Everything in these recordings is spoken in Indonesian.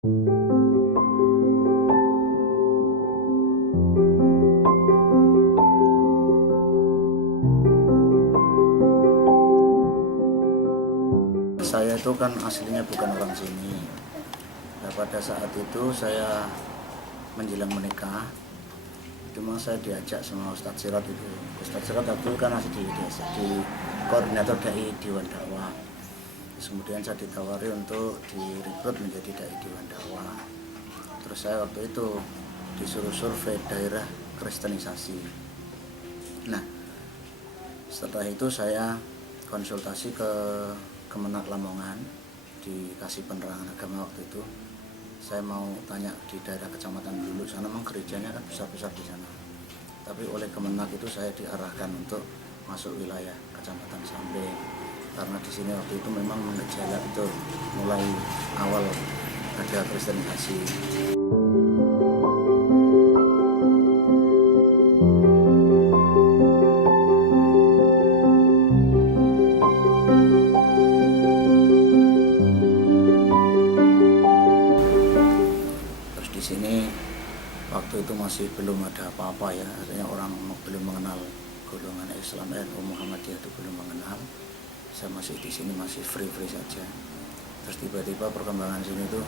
Saya itu kan aslinya bukan orang sini. Nah, pada saat itu saya menjelang menikah, itu memang saya diajak sama Ustadz Sirot itu. Ustadz Sirot waktu itu kan masih di koordinator dai Dewan Dakwah. Terus kemudian saya ditawari untuk direkrut menjadi dai Dewan Dakwah. Terus saya waktu itu disuruh survei daerah kristenisasi. Nah, setelah itu saya konsultasi ke Kemenak Lamongan, dikasih penerangan agama waktu itu. Saya mau tanya di daerah kecamatan dulu, sana memang gerejanya kan besar-besar di sana. Tapi oleh Kemenak itu saya diarahkan untuk masuk wilayah kecamatan Sambeng, karena di sini waktu itu memang mengejala itu mulai awal ada kristenisasi. Waktu itu masih belum ada apa-apa ya, artinya orang belum mengenal golongan Islam, NU Muhammadiyah itu belum mengenal. Saya masih di sini masih free saja. Terus tiba-tiba perkembangan sini tuh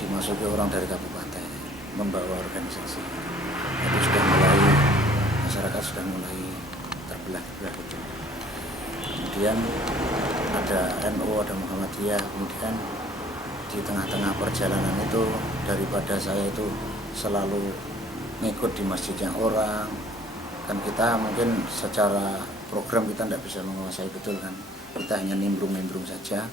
dimasuki orang dari kabupaten, membawa organisasi. Itu sudah mulai, masyarakat sudah mulai terbelah-belah gitu. Kemudian ada NU, ada Muhammadiyah, kemudian di tengah-tengah perjalanan itu daripada saya itu selalu ngikut di masjidnya orang, kan kita mungkin secara program kita tidak bisa menguasai betul kan, kita hanya nimbrung-nimbrung saja.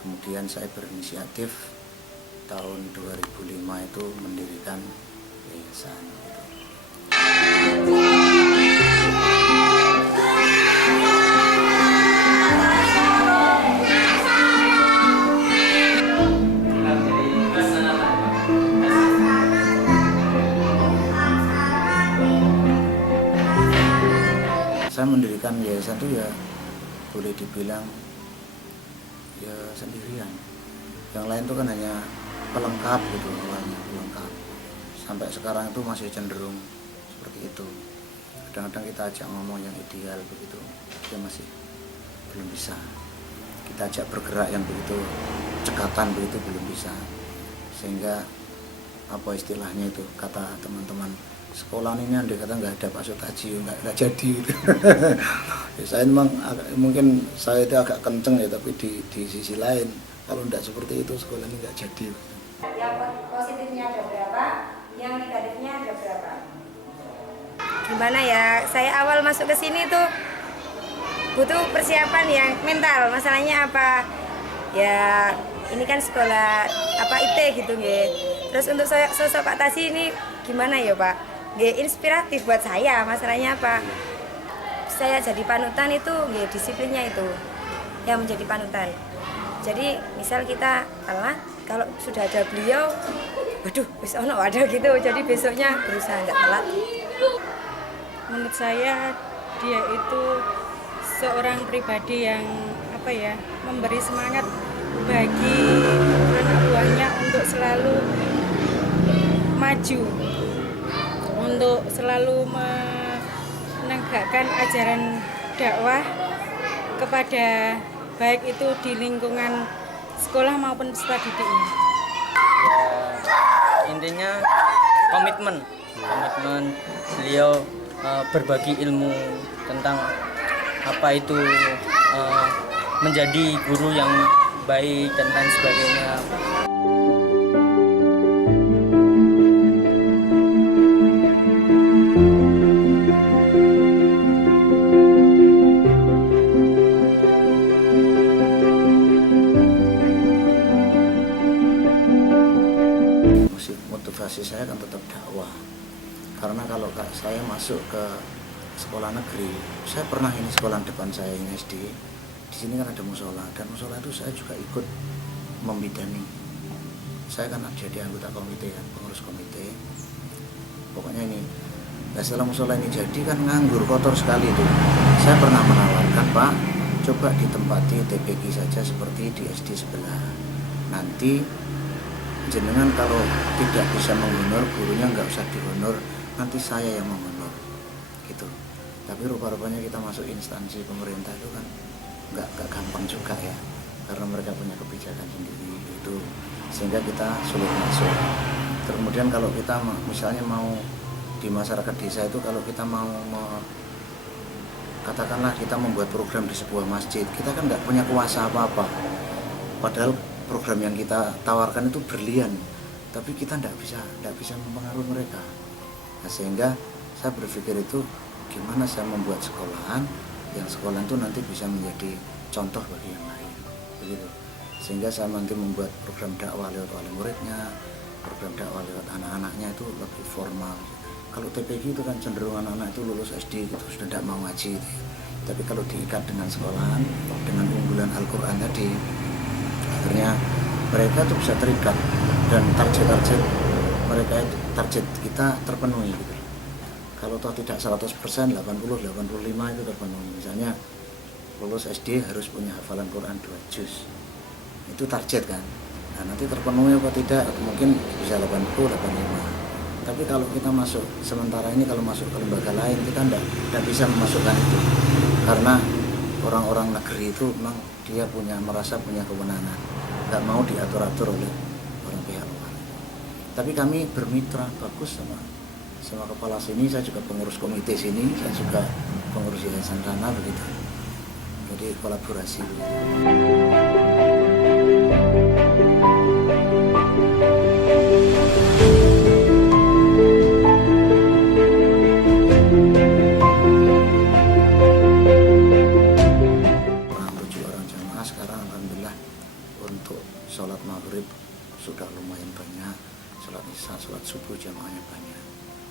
Kemudian saya berinisiatif tahun 2005 itu mendirikan yayasan gitu. Saya mendirikan yayasan itu ya boleh dibilang ya sendirian. Yang lain itu kan hanya pelengkap gitu, awalnya pelengkap. Sampai sekarang itu masih cenderung seperti itu. Kadang-kadang kita ajak ngomong yang ideal begitu, dia masih belum bisa. Kita ajak bergerak yang begitu cekatan begitu belum bisa. Sehingga apa istilahnya itu, kata teman-teman, sekolah ini andai kata nggak ada Pak Sutaji nggak jadi. Ya, saya memang mungkin saya itu agak kenceng ya, tapi di sisi lain kalau tidak seperti itu sekolah ini nggak jadi. Yang positifnya ada berapa, yang negatifnya ada berapa? Gimana ya, saya awal masuk ke sini tuh butuh persiapan yang mental. Masalahnya apa? Ya ini kan sekolah apa IT gitu nggih. Terus untuk sosok Pak Tasi ini gimana ya Pak? Nggih inspiratif buat saya. Masalahnya apa? Saya jadi panutan itu nggih disiplinnya itu yang menjadi panutan. Jadi misal kita telat, kalau sudah ada beliau, waduh wis ono ada gitu. Jadi besoknya berusaha nggak telat. Menurut saya dia itu seorang pribadi yang apa ya, memberi semangat bagi anak buahnya untuk selalu maju, untuk selalu menegakkan ajaran dakwah kepada baik itu di lingkungan sekolah maupun peserta didiknya. Intinya komitmen beliau berbagi ilmu tentang apa itu menjadi guru yang baik dan lain sebagainya. Motivasi saya kan tetap dakwah, karena kalau saya masuk ke sekolah negeri, saya pernah ini sekolah depan saya ini SD, di sini kan ada musola, dan musola itu saya juga ikut membidani. Saya kan jadi anggota komite kan, pengurus komite. Pokoknya ini, nah setelah musola ini jadi kan nganggur, kotor sekali itu. Saya pernah menawarkan, Pak, coba ditempati TPG saja seperti di SD sebelah. Nanti jenengan kalau tidak bisa menghonor gurunya nggak usah dihonor, nanti saya yang menghonor gitu. Tapi rupa-rupanya kita masuk instansi pemerintah itu kan nggak gampang juga ya, karena mereka punya kebijakan sendiri itu, sehingga kita sulit masuk. Kemudian kalau kita misalnya mau di masyarakat desa itu, kalau kita mau katakanlah kita membuat program di sebuah masjid, kita kan nggak punya kuasa apa-apa, padahal program yang kita tawarkan itu berlian, tapi kita nggak bisa mempengaruhi mereka. Nah, sehingga saya berpikir itu gimana saya membuat sekolahan yang sekolah itu nanti bisa menjadi contoh bagi yang lain begitu. Sehingga saya nanti membuat program dakwah lewat wali muridnya, program dakwah lewat anak-anaknya itu lebih formal. Kalau TPG itu kan cenderung anak-anak itu lulus SD gitu sudah tidak mau ngaji gitu. Tapi kalau diikat dengan sekolahan, dengan unggulan Al-Quran tadi, akhirnya mereka tuh bisa terikat dan target mereka itu, target kita terpenuhi gitu. Kalau toh tidak 100%, 80-85 itu terpenuhi. Misalnya lulus SD harus punya hafalan Quran 2 juz. Itu target kan. Nah, nanti terpenuhi atau tidak, atau mungkin bisa 80-85. Tapi kalau kita masuk, sementara ini kalau masuk ke lembaga lain, kita tidak bisa memasukkan itu. Karena orang-orang negeri itu memang dia merasa punya kewenangan. Nggak mau diatur-atur oleh orang pihak luar. Tapi kami bermitra bagus sama kepala sini, saya juga pengurus komite sini, saya juga pengurus yayasan sana begitu. Jadi kolaborasi begitu. Sholat maghrib sudah lumayan banyak, sholat isya, sholat subuh jamaahnya banyak.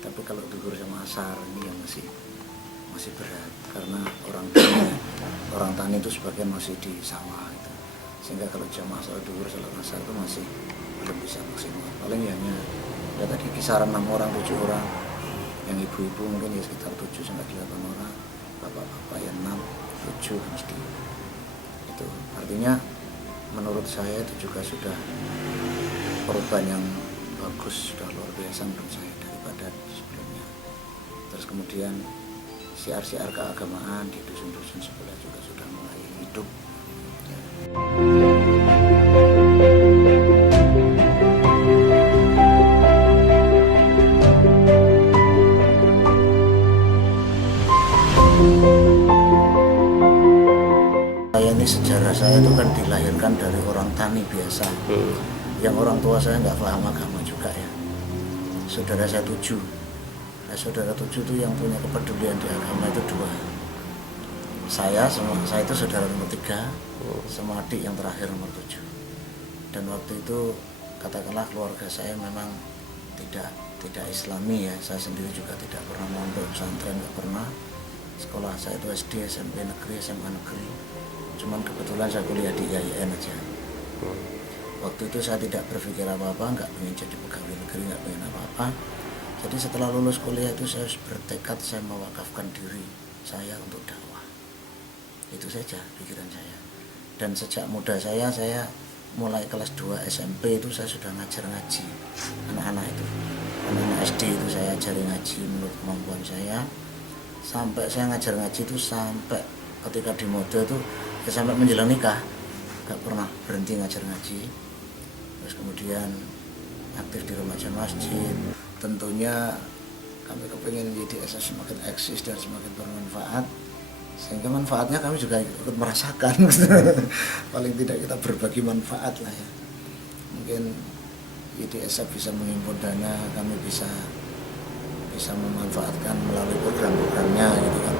Tapi kalau zuhur sama asar ini yang masih berat, karena orang tani itu sebagian masih di sawah gitu. Sehingga kalau jamaah sholat zuhur, sholat asar itu masih belum bisa maksimal. Paling hanya ya tadi kisaran 6 orang, 7 orang. Yang ibu-ibu mungkin ya sekitar 7-8 orang, bapak-bapak yang 6, 7 mesti. Itu artinya menurut saya itu juga sudah perubahan yang bagus, sudah luar biasa menurut saya daripada sebelumnya. Terus kemudian siar-siar keagamaan di dusun-dusun sebelah juga sudah mulai hidup ya. Sejarah saya itu kan dilahirkan dari orang tani biasa, yang orang tua saya nggak paham agama juga ya. Saudara saya 7, saudara 7 itu yang punya kepedulian di agama itu 2. Saya itu saudara nomor 3, sama adik yang terakhir nomor 7. Dan waktu itu katakanlah keluarga saya memang tidak Islami ya. Saya sendiri juga tidak pernah mondok pesantren, nggak pernah. Sekolah saya itu SD, SMP negeri, SMA negeri. Cuman kebetulan saya kuliah di IAIN aja. Waktu itu saya tidak berpikir apa-apa, nggak pengen jadi pegawai negeri, nggak pengen apa-apa. Jadi setelah lulus kuliah itu saya bertekad saya mewakafkan diri saya untuk dakwah. Itu saja pikiran saya. Dan sejak muda saya mulai kelas 2 SMP itu saya sudah ngajar ngaji anak-anak itu. Anak-anak SD itu saya ajari ngaji menurut kemampuan saya. Sampai saya ngajar ngaji itu sampai ketika di mode itu ya sampai menjelang nikah, gak pernah berhenti ngajar ngaji. Terus kemudian aktif di remaja masjid. Tentunya kami kepengen YDSS semakin eksis dan semakin bermanfaat, sehingga manfaatnya kami juga ikut merasakan. Paling tidak kita berbagi manfaat lah ya. Mungkin YDSS bisa menghimpun dana, kami bisa memanfaatkan melalui program-programnya gitu kan.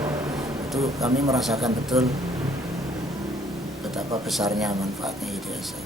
Itu kami merasakan betul betapa besarnya manfaatnya YDSS.